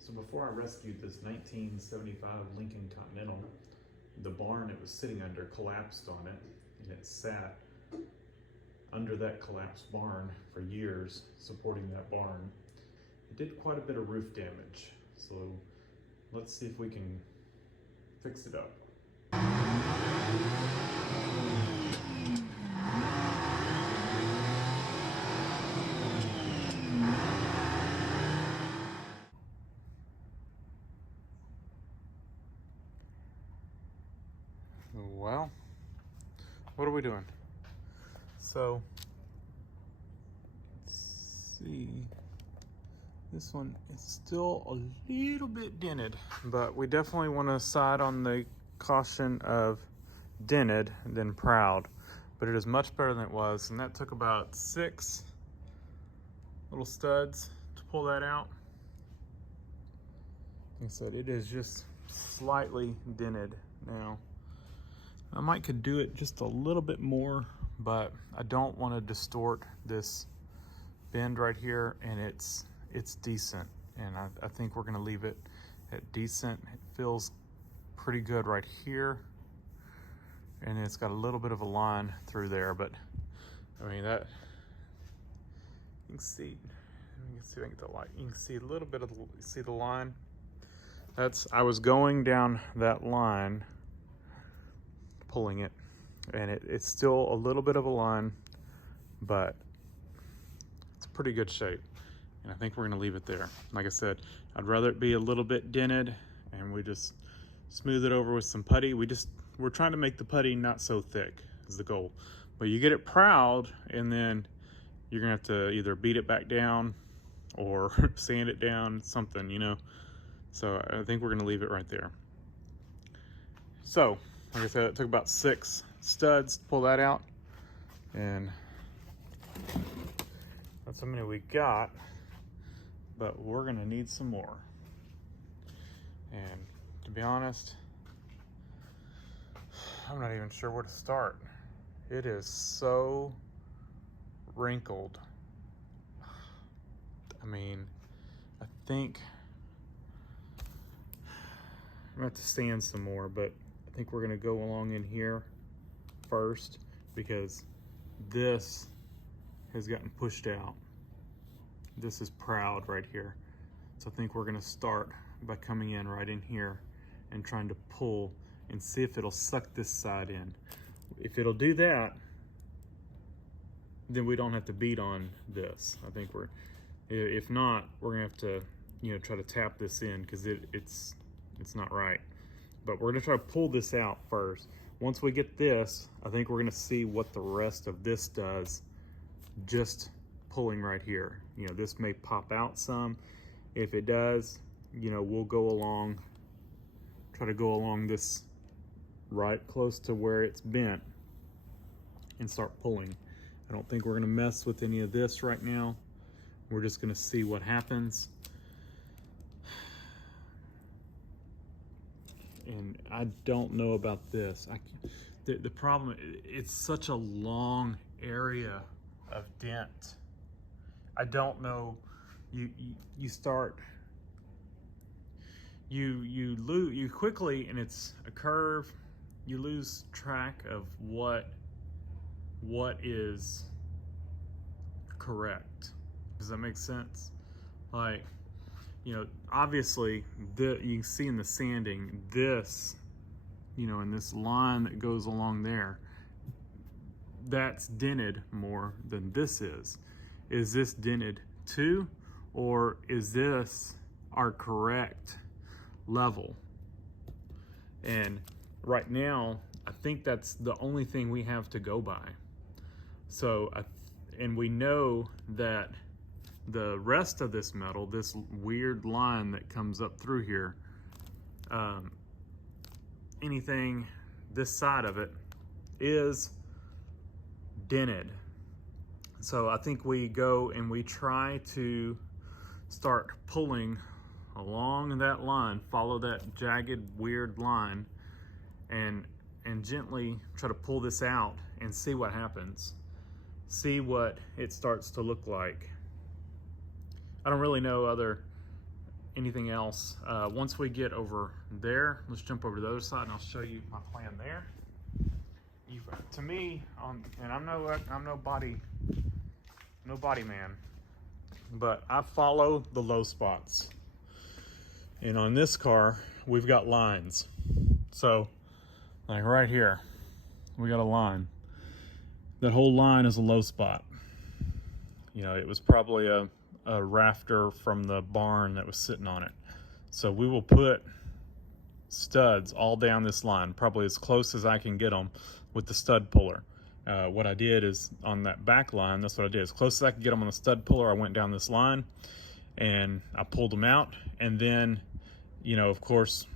So before I rescued this 1975 Lincoln Continental, the barn it was sitting under collapsed on it, and it sat under that collapsed barn for years, supporting that barn. It did quite a bit of roof damage, so let's see if we can fix it up. Well, what are we doing? So, let's see. This one is still a little bit dented, but we definitely want to side on the caution of dented than proud. But it is much better than it was, and that took about 6 little studs to pull that out. Like I said, it is just slightly dented now. I could do it just a little bit more, but I don't want to distort this bend right here, and it's decent, and I think we're going to leave it at decent. It feels pretty good right here, and it's got a little bit of a line through there, but I mean that you can see. Let me see if I can get the light. You can see a little bit of see the line. I was going down that line, pulling it, and it's still a little bit of a line, but it's pretty good shape, and I think we're going to leave it there. Like I said, I'd rather it be a little bit dented and we just smooth it over with some putty. We're trying to make the putty not so thick is the goal, but you get it proud, and then you're gonna have to either beat it back down or sand it down, something, you know. So I think we're gonna leave it right there. So like I said, it took about 6 studs to pull that out, and that's how many we got, but we're gonna need some more. And to be honest, I'm not even sure where to start. It is so wrinkled. I mean, I think I'm gonna have to sand some more, but I think we're gonna go along in here first, because this has gotten pushed out. This is proud right here. So I think we're gonna start by coming in right in here and trying to pull and see if it'll suck this side in. If it'll do that, then we don't have to beat on this. I think if not, we're gonna have to, you know, try to tap this in, because it's not right. But we're gonna try to pull this out first. Once we get this, I think we're gonna see what the rest of this does, just pulling right here. You know, this may pop out some. If it does, you know, we'll go along, try to go along this right close to where it's bent and start pulling. I don't think we're gonna mess with any of this right now. We're just gonna see what happens. And I don't know about this. The problem, it's such a long area of dent. I don't know, you start, you quickly, and it's a curve, you lose track of what is correct. Does that make sense? Like, you know, obviously you can see in the sanding this, you know, in this line that goes along there, that's dented more than this is. Is this dented too, or is this our correct level? And right now, I think that's the only thing we have to go by. So, and we know that the rest of this metal, this weird line that comes up through here, anything this side of it is dented. So I think we go and we try to start pulling along that line, follow that jagged, weird line, and gently try to pull this out and see what happens. See what it starts to look like. I don't really know other anything else. Once we get over there, let's jump over to the other side and I'll show you my plan there. To me, and I'm no body man, but I follow the low spots. And on this car, we've got lines. So, like right here, we got a line. That whole line is a low spot. You know, it was probably a rafter from the barn that was sitting on it. So we will put studs all down this line, probably as close as I can get them with the stud puller. What I did is on that back line, that's what I did. As close as I could get them on the stud puller, I went down this line and I pulled them out. And then, you know, of course,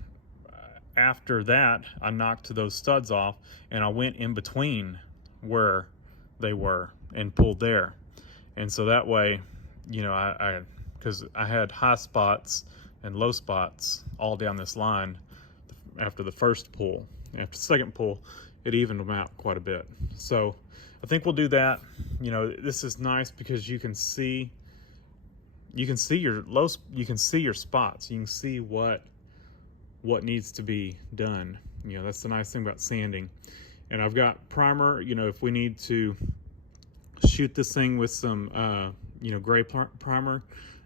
after that, I knocked those studs off and I went in between where they were and pulled there. And so that way, you know, because I had high spots and low spots all down this line after the first pull. After the second pull, it evened them out quite a bit. So I think we'll do that. You know, this is nice because you can see your spots. You can see what needs to be done. You know, that's the nice thing about sanding. And I've got primer, you know, if we need to shoot this thing with some you know, gray primer,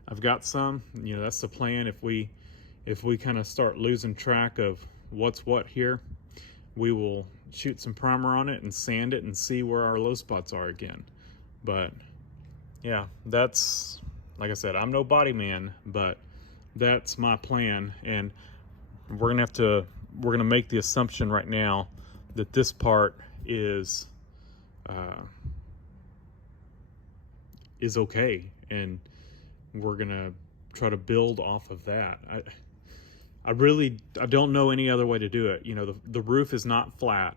I've got some. You know, that's the plan. If we kind of start losing track of what's what here, we will shoot some primer on it and sand it and see where our low spots are again. But yeah, that's, like I said, I'm no body man, but that's my plan. And we're gonna make the assumption right now that this part is okay, and we're gonna try to build off of that. I don't know any other way to do it. You know, the roof is not flat.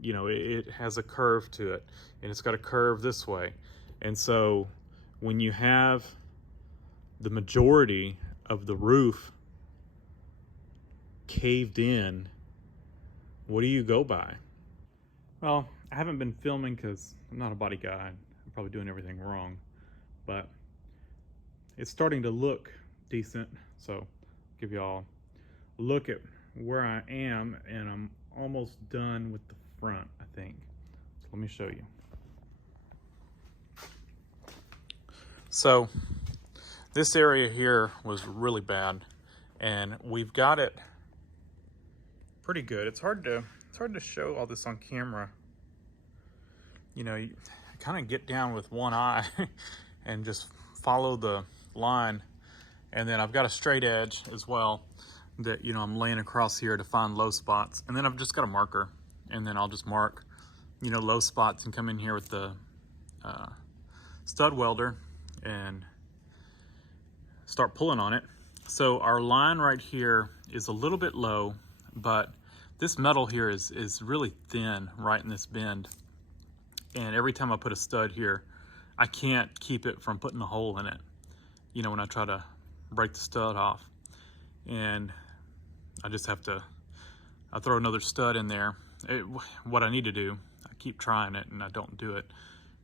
You know, it has a curve to it, and it's got a curve this way. And so when you have the majority of the roof caved in, what do you go by? Well, I haven't been filming because I'm not a body guy. I'm probably doing everything wrong, but it's starting to look decent. So I'll give y'all a look at where I am, and I'm almost done with the front, I think. So let me show you. So this area here was really bad, and we've got it pretty good. It's hard to show all this on camera. You know, you kind of get down with one eye and just follow the line. And then I've got a straight edge as well that, you know, I'm laying across here to find low spots. And then I've just got a marker, and then I'll just mark, you know, low spots and come in here with the stud welder and start pulling on it. So our line right here is a little bit low, but this metal here is really thin right in this bend. And every time I put a stud here, I can't keep it from putting a hole in it, you know, when I try to break the stud off. And I just have to, I throw another stud in there. What I need to do, I keep trying it and I don't do it,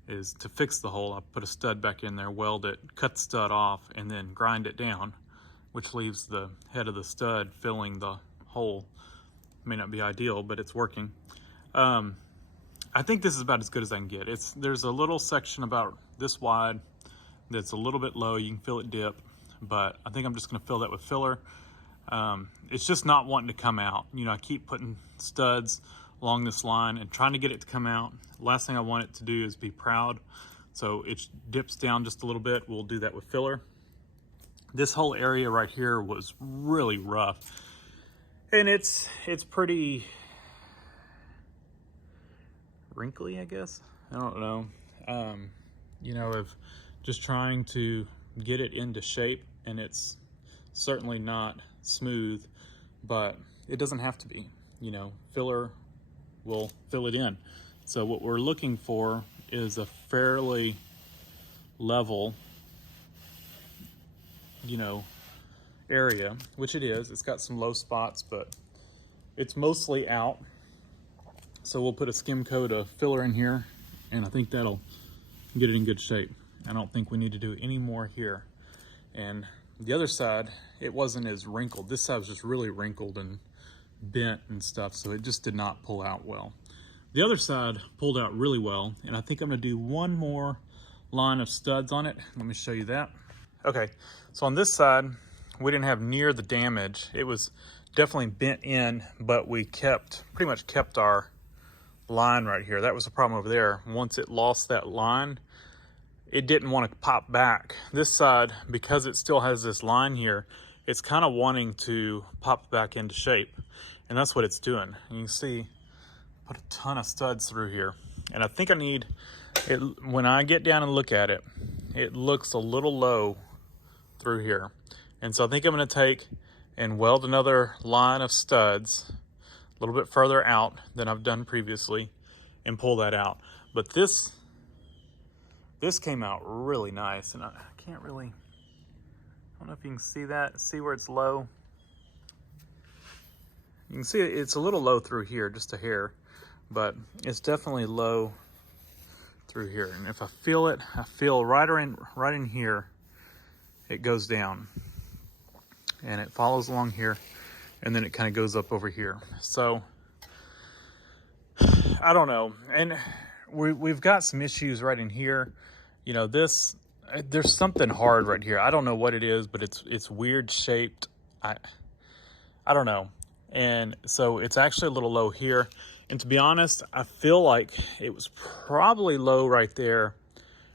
is to fix the hole, I put a stud back in there, weld it, cut the stud off, and then grind it down, which leaves the head of the stud filling the hole. May not be ideal, but it's working. I think this is about as good as I can get. There's a little section about this wide that's a little bit low. You can feel it dip, but I think I'm just gonna fill that with filler. It's just not wanting to come out. You know, I keep putting studs along this line and trying to get it to come out. Last thing I want it to do is be proud. So it dips down just a little bit. We'll do that with filler. This whole area right here was really rough. And it's pretty wrinkly, I guess. I don't know. You know, of just trying to get it into shape, and it's certainly not smooth, but it doesn't have to be. You know, filler will fill it in. So what we're looking for is a fairly level, you know, area, which it is. It's got some low spots, but it's mostly out. So we'll put a skim coat of filler in here, and I think that'll get it in good shape. I don't think we need to do any more here. And The other side, it wasn't as wrinkled. This side was just really wrinkled and bent and stuff, so it just did not pull out well. The other side pulled out really well, and I think I'm gonna do one more line of studs on it. Let me show you that. Okay, so on this side, we didn't have near the damage. It was definitely bent in, but we pretty much kept our line right here. That was the problem over there. Once it lost that line, it didn't want to pop back. This side, because it still has this line here, it's kind of wanting to pop back into shape. And that's what it's doing. You can see, put a ton of studs through here. And I think I need, when I get down and look at it, it looks a little low through here. And so I think I'm gonna take and weld another line of studs a little bit further out than I've done previously and pull that out. But this came out really nice, and I can't really, I don't know if you can see that, see where it's low. You can see it's a little low through here, just a hair, but it's definitely low through here. And if I feel it, I feel right in here, it goes down. And it follows along here, and then it kind of goes up over here. So, I don't know. And we've got some issues right in here. You know, there's something hard right here. I don't know what it is, but it's weird shaped. I don't know. And so it's actually a little low here. And to be honest, I feel like it was probably low right there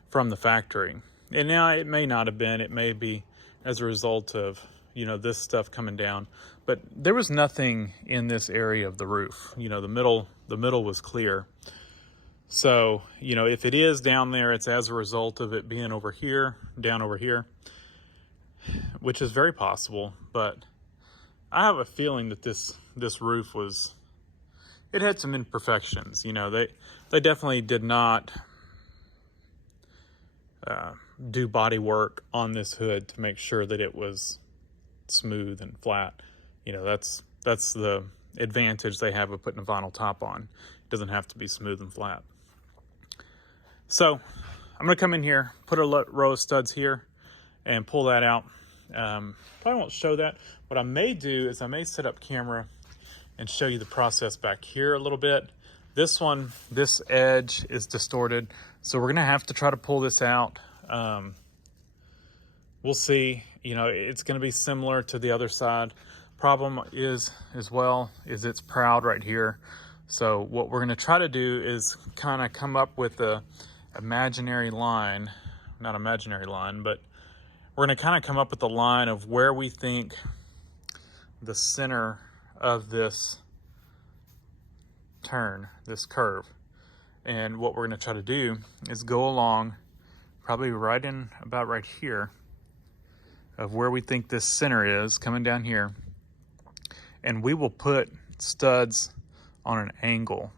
from the factory. And now it may not have been. It may be as a result of, you know, this stuff coming down. But there was nothing in this area of the roof. You know, the middle was clear. So, you know, if it is down there, it's as a result of it being over here, down over here, which is very possible. But I have a feeling that this roof it had some imperfections. You know, they definitely did not do body work on this hood to make sure that it was smooth and flat. You know, that's the advantage they have of putting a vinyl top on. It doesn't have to be smooth and flat. So I'm gonna come in here, put a row of studs here and pull that out. Probably won't show that. What I may do is I may set up camera and show you the process back here a little bit. This edge is distorted, so we're gonna have to try to pull this out. We'll see. You know, it's gonna be similar to the other side. Problem is, as well, is it's proud right here. So what we're gonna try to do is kind of come up with a imaginary line, not imaginary line, but we're gonna kind of come up with a line of where we think the center of this turn, this curve. And what we're gonna try to do is go along probably about right here of where we think this center is, coming down here. And we will put studs on an angle,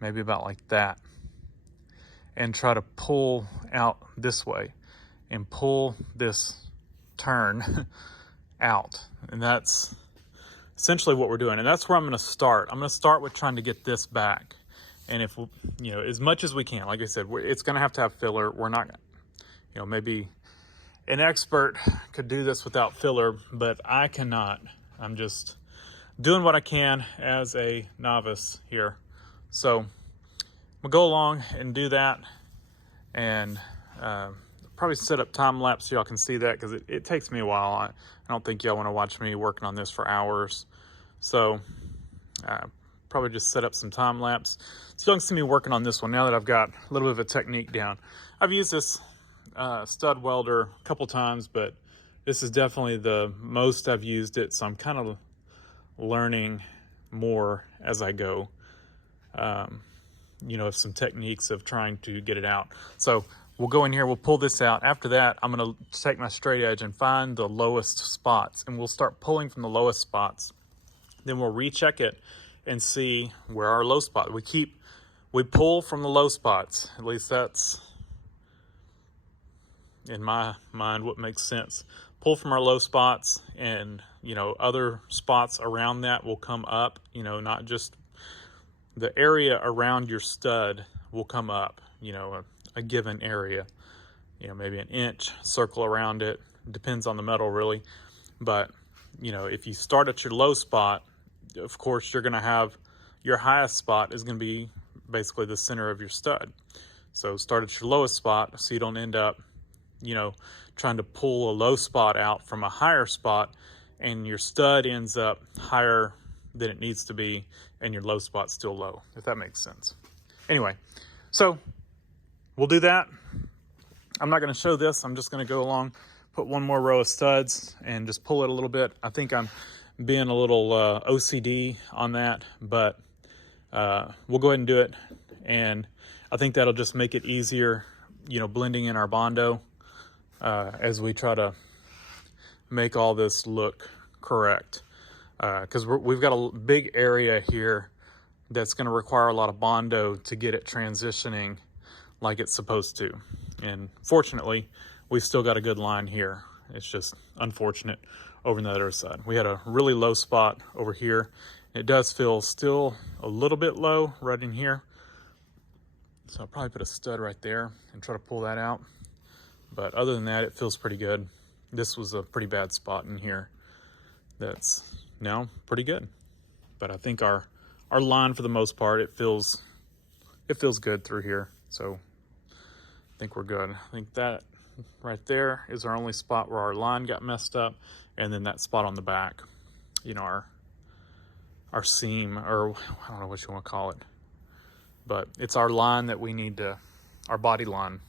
maybe about like that, and try to pull out this way and pull this turn out. And that's essentially what we're doing. And that's where I'm gonna start. I'm gonna start with trying to get this back. And if, you know, as much as we can, like I said, it's gonna have to have filler. We're not, you know, maybe an expert could do this without filler, but I cannot. I'm just doing what I can as a novice here. So we'll go along and do that, and probably set up time lapse so y'all can see that, because it takes me a while. I don't think y'all want to watch me working on this for hours. So probably just set up some time lapse so y'all can see me working on this one now that I've got a little bit of a technique down. I've used this stud welder a couple times, but this is definitely the most I've used it, so I'm kind of learning more as I go, you know, some techniques of trying to get it out. So we'll go in here, we'll pull this out. After that, I'm gonna take my straight edge and find the lowest spots, and we'll start pulling from the lowest spots. Then we'll recheck it and see where our low spot. We pull from the low spots. At least that's, in my mind, what makes sense. Pull from our low spots, and, you know, other spots around that will come up. You know, not just the area around your stud will come up, you know, a given area, you know, maybe an inch circle around it, Depends on the metal really. But, you know, if you start at your low spot, of course you're going to have your highest spot is going to be basically the center of your stud. So start at your lowest spot so you don't end up, you know, trying to pull a low spot out from a higher spot and your stud ends up higher than it needs to be and your low spot's still low, if that makes sense. Anyway, so we'll do that. I'm not going to show this. I'm just going to go along, put one more row of studs and just pull it a little bit. I think I'm being a little OCD on that, but we'll go ahead and do it. And I think that'll just make it easier, you know, blending in our Bondo as we try to make all this look correct. Because we've got a big area here that's going to require a lot of Bondo to get it transitioning like it's supposed to. And fortunately, we've still got a good line here. It's just unfortunate over on the other side. We had a really low spot over here. It does feel still a little bit low right in here. So I'll probably put a stud right there and try to pull that out. But other than that, it feels pretty good. This was a pretty bad spot in here. That's now pretty good. But I think our line, for the most part, it feels good through here. So I think we're good. I think that right there is our only spot where our line got messed up, and then that spot on the back, you know, our seam, or I don't know what you want to call it, but it's our line that we need to, our body line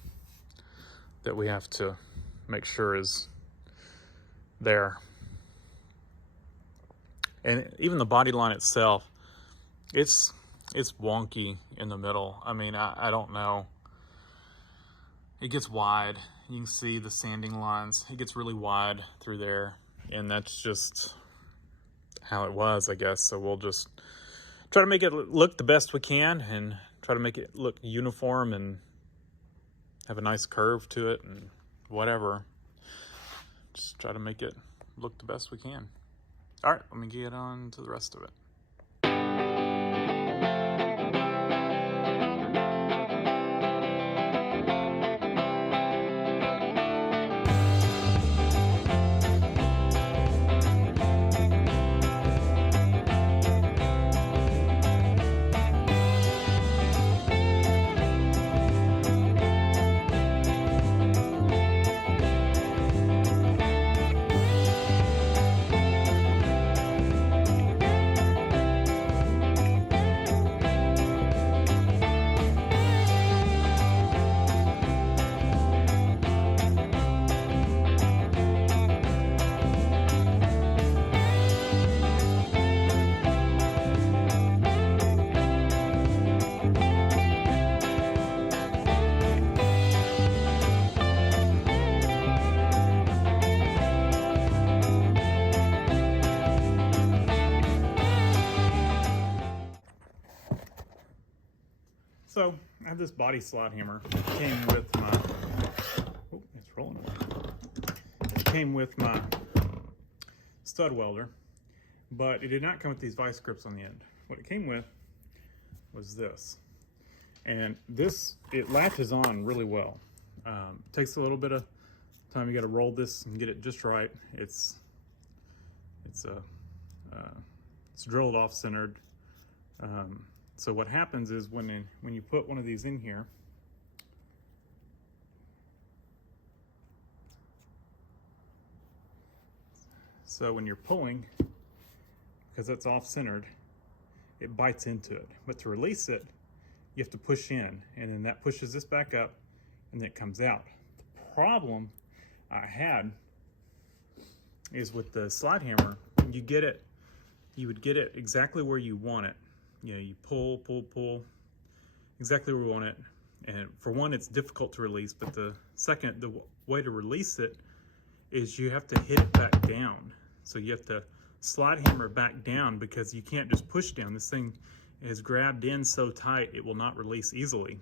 that we have to make sure is there. And even the body line itself, it's wonky in the middle. I mean, I don't know. It gets wide. You can see the sanding lines. It gets really wide through there. And that's just how it was, I guess. So we'll just try to make it look the best we can and try to make it look uniform and have a nice curve to it and whatever. Just try to make it look the best we can. All right, let me get on to the rest of it. So I have this body slot hammer. It came with my, oh, it's rolling over. It came with my stud welder, but it did not come with these vice grips on the end. What it came with was this. And this, it latches on really well. Takes a little bit of time. You got to roll this and get it just right. It's drilled off centered. So what happens is when you put one of these in here, so when you're pulling, because it's off centered, it bites into it. But to release it, you have to push in, and then that pushes this back up, and then it comes out. The problem I had is with the slide hammer, you would get it exactly where you want it. You know, you pull, exactly where we want it. And for one, it's difficult to release, but the way to release it is you have to hit it back down. So you have to slide hammer back down because you can't just push down. This thing is grabbed in so tight, it will not release easily.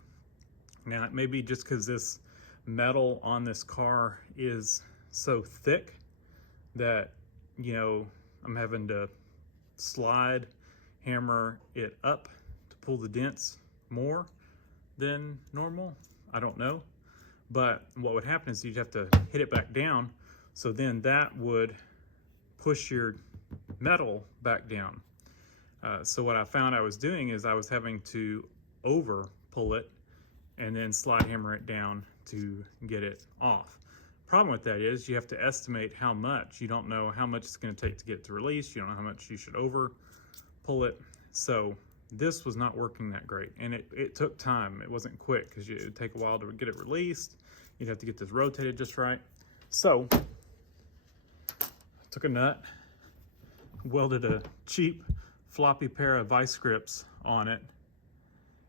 Now, it may be just because this metal on this car is so thick that, you know, I'm having to slide hammer it up to pull the dents more than normal. I don't know. But what would happen is you'd have to hit it back down, So then that would push your metal back down. So what I found I was doing is I was having to over pull it and then slide hammer it down to get it off. Problem with that is you have to estimate how much. You don't know how much it's going to take to get to release. You don't know how much you should over pull it. So this was not working that great, and it took time. It wasn't quick because it would take a while to get it released. You'd have to get this rotated just right. So I took a nut, welded a cheap floppy pair of vice grips on it,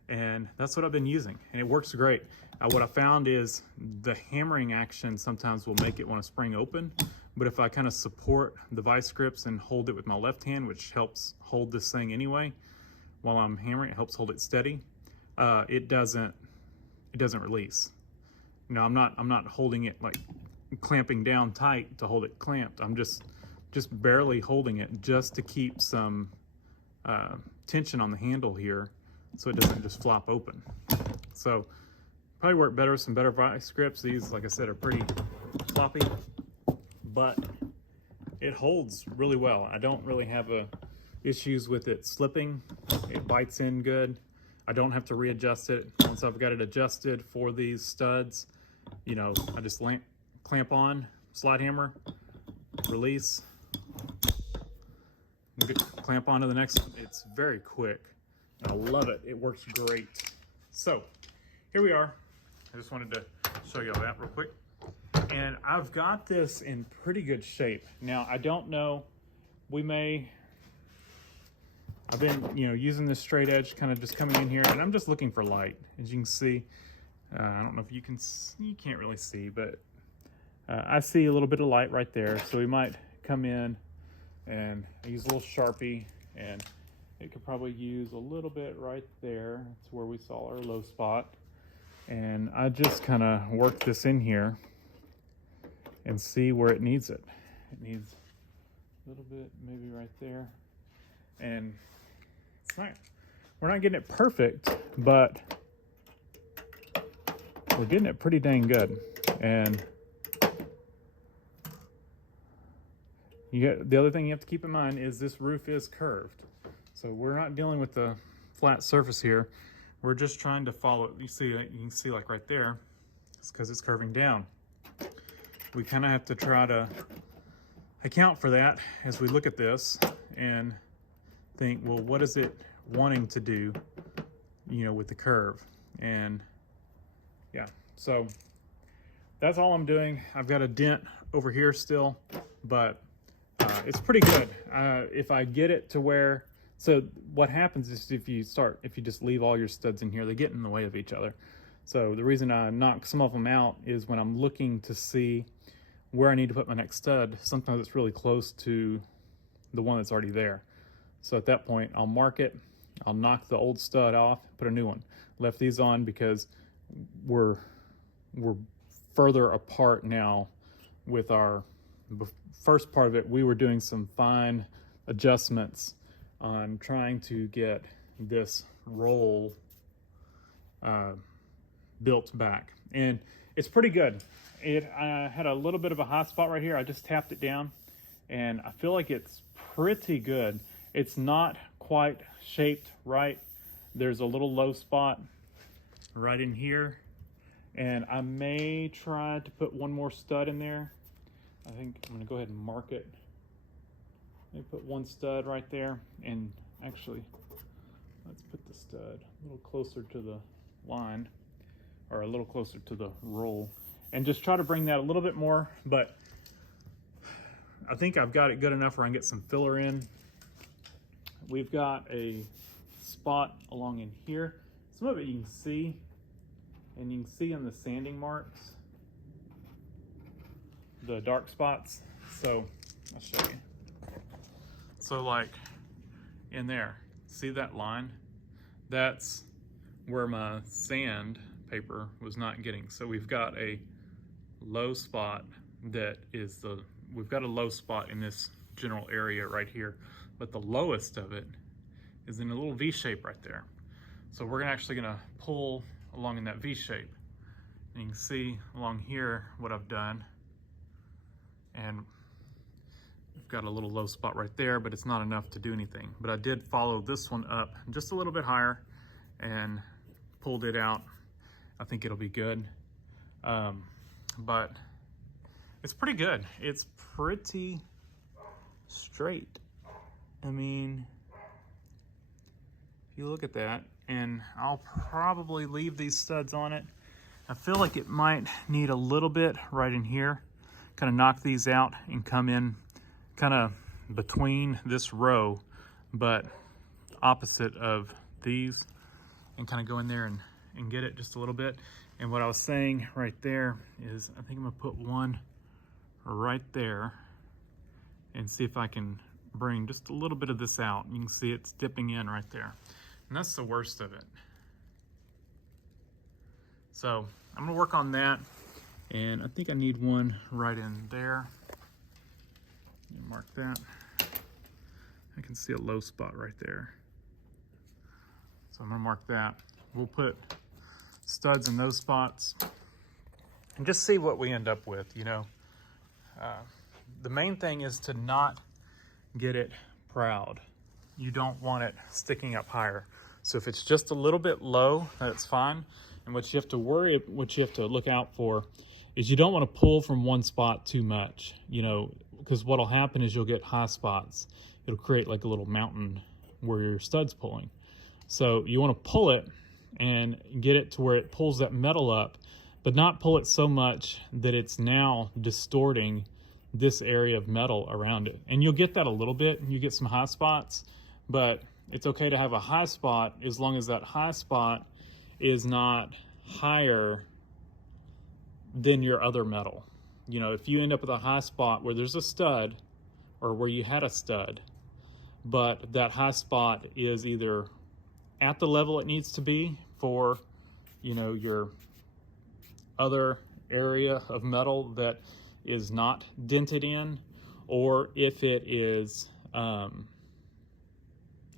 and that's what I've been using, and it works great. What I found is the hammering action sometimes will make it want to spring open, but if I kind of support the vice grips and hold it with my left hand, which helps hold this thing anyway, while I'm hammering, it helps hold it steady. It doesn't release. You know, I'm not holding it like clamping down tight to hold it clamped. I'm just barely holding it just to keep some tension on the handle here, so it doesn't just flop open. So probably work better with some better vice grips. These, like I said, are pretty floppy, but it holds really well. I don't really have issues with it slipping. It bites in good. I don't have to readjust it. Once I've got it adjusted for these studs, you know, I just clamp on, slide hammer, release, clamp onto the next one. It's very quick. I love it. It works great. So here we are. I just wanted to show you all that real quick. And I've got this in pretty good shape. Now, I don't know, I've been, you know, using this straight edge, kind of just coming in here, and I'm just looking for light. As you can see, I don't know if you can't really see, but I see a little bit of light right there. So we might come in and use a little Sharpie, and it could probably use a little bit right there. That's where we saw our low spot. And I just kind of work this in here and see where it needs it. It needs a little bit, maybe right there. And we're not getting it perfect, but we're getting it pretty dang good. And the other thing you have to keep in mind is this roof is curved. So we're not dealing with the flat surface here. We're just trying to follow it. You can see like right there, it's because it's curving down. We kind of have to try to account for that as we look at this and think, well, what is it wanting to do, you know, with the curve? And yeah, so that's all I'm doing. I've got a dent over here still, but it's pretty good. If I get it to where, so what happens is if you just leave all your studs in here, they get in the way of each other. So the reason I knock some of them out is when I'm looking to see where I need to put my next stud, sometimes it's really close to the one that's already there. So at that point, I'll mark it, I'll knock the old stud off, put a new one. Left these on because we're further apart now with our first part of it. We were doing some fine adjustments on trying to get this roll built back, and it's pretty good. I had a little bit of a hot spot right here. I just tapped it down, and I feel like it's pretty good. It's not quite shaped right. There's a little low spot right in here, and I may try to put one more stud in there. I think I'm gonna go ahead and mark it. Let me put one stud right there, and actually, let's put the stud a little closer to the line, or a little closer to the roll, and just try to bring that a little bit more. But I think I've got it good enough where I can get some filler in. We've got a spot along in here. Some of it you can see, and you can see in the sanding marks, the dark spots. So I'll show you. So like in there, see that line? That's where my sand paper was not getting. So we've got a low spot we've got a low spot in this general area right here, but the lowest of it is in a little V shape right there. So we're actually gonna pull along in that V shape. And you can see along here what I've done and I've got a little low spot right there, but it's not enough to do anything. But I did follow this one up just a little bit higher and pulled it out. I think it'll be good. But it's pretty good. It's pretty straight. I mean, if you look at that, and I'll probably leave these studs on it. I feel like it might need a little bit right in here. Kind of knock these out and come in kind of between this row, but opposite of these, and kind of go in there and get it just a little bit. And what I was saying right there is I think I'm gonna put one right there and see if I can bring just a little bit of this out. You can see it's dipping in right there. And that's the worst of it. So I'm gonna work on that. And I think I need one right in there. Mark that. I can see a low spot right there. So I'm gonna mark that. We'll put studs in those spots and just see what we end up with, you know. The main thing is to not get it proud. You don't want it sticking up higher. So if it's just a little bit low, that's fine. And what you have to look out for is you don't want to pull from one spot too much, you know, because what'll happen is you'll get high spots. It'll create like a little mountain where your stud's pulling. So you want to pull it and get it to where it pulls that metal up, but not pull it so much that it's now distorting this area of metal around it. And you'll get that a little bit, you get some high spots, but it's okay to have a high spot as long as that high spot is not higher than your other metal. You know, if you end up with a high spot where there's a stud or where you had a stud, but that high spot is either at the level it needs to be for, you know, your other area of metal that is not dented in, or if it is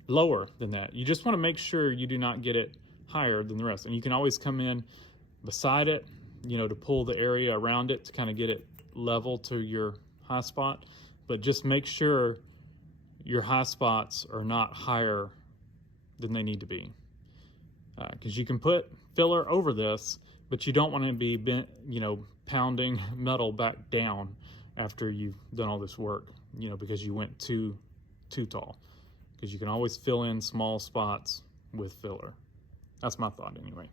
lower than that. You just want to make sure you do not get it higher than the rest. And you can always come in beside it, you know, to pull the area around it to kind of get it level to your high spot. But just make sure your high spots are not higher than they need to be. Because you can put filler over this, but you don't want to be, you know, pounding metal back down after you've done all this work, you know, because you went too tall. Because you can always fill in small spots with filler. That's my thought anyway.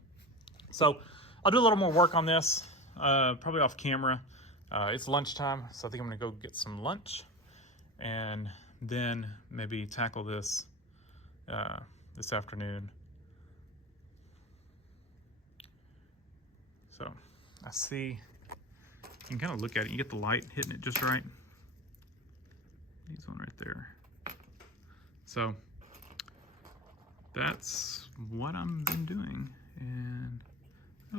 So I'll do a little more work on this, probably off camera. It's lunchtime, so I think I'm gonna go get some lunch and then maybe tackle this this afternoon. So I see, you can kind of look at it, you get the light hitting it just right. There's one right there. So that's what I've been doing. And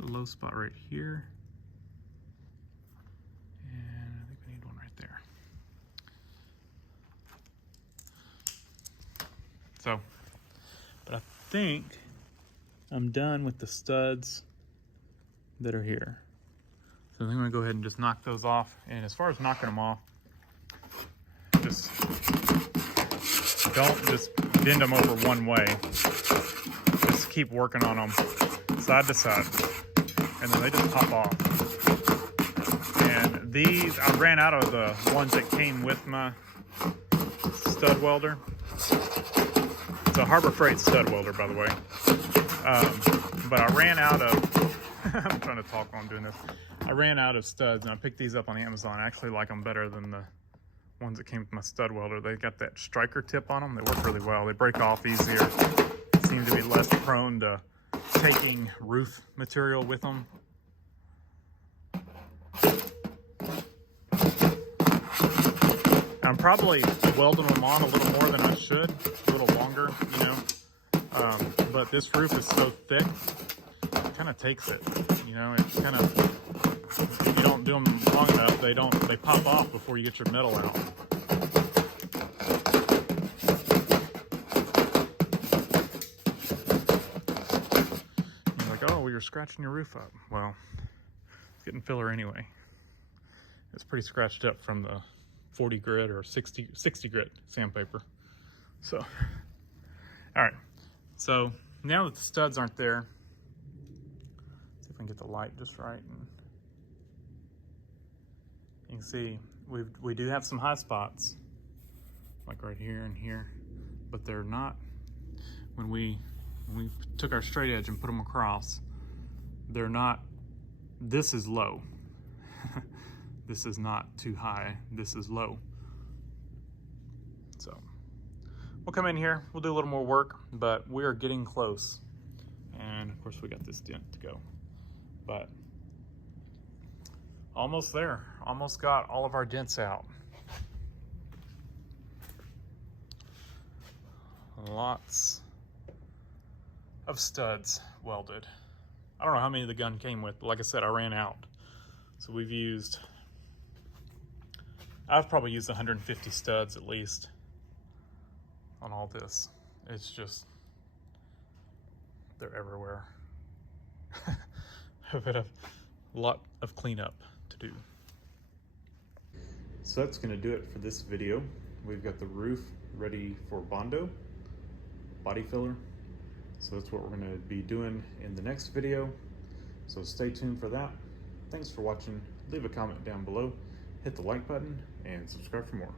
a low spot right here. And I think we need one right there. So, but I think I'm done with the studs that are here. So I think I'm gonna go ahead and just knock those off. And as far as knocking them off, just don't just bend them over one way. Just keep working on them side to side. And then they just pop off. And these, I ran out of the ones that came with my stud welder. It's a Harbor Freight stud welder, by the way. But I ran out of, I'm trying to talk while I'm doing this. I ran out of studs and I picked these up on Amazon. I actually like them better than the ones that came with my stud welder. They got that striker tip on them. They work really well. They break off easier. Seem to be less prone to taking roof material with them. I'm probably welding them on a little more than I should, a little longer, you know. But this roof is so thick, it kind of takes it, you know. It's kind of, if you don't do them long enough, they pop off before you get your metal out. You're like, oh, well, you're scratching your roof up. Well, it's getting filler anyway. It's pretty scratched up from the 40 grit or 60 grit sandpaper. So, all right. So now that the studs aren't there, see if I can get the light just right. And you can see we do have some high spots, like right here and here, but they're not, when we took our straight edge and put them across, they're not, this is low. This is not too high, this is low. So we'll come in here, we'll do a little more work, but we are getting close. And of course we got this dent to go, but almost there. Almost got all of our dents out. Lots of studs welded. I don't know how many the gun came with, but like I said, I ran out. So we've used, I've probably used 150 studs at least on all this. It's just, they're everywhere. A lot of cleanup to do. So that's gonna do it for this video. We've got the roof ready for Bondo, body filler. So that's what we're gonna be doing in the next video. So stay tuned for that. Thanks for watching. Leave a comment down below, hit the like button, and subscribe for more.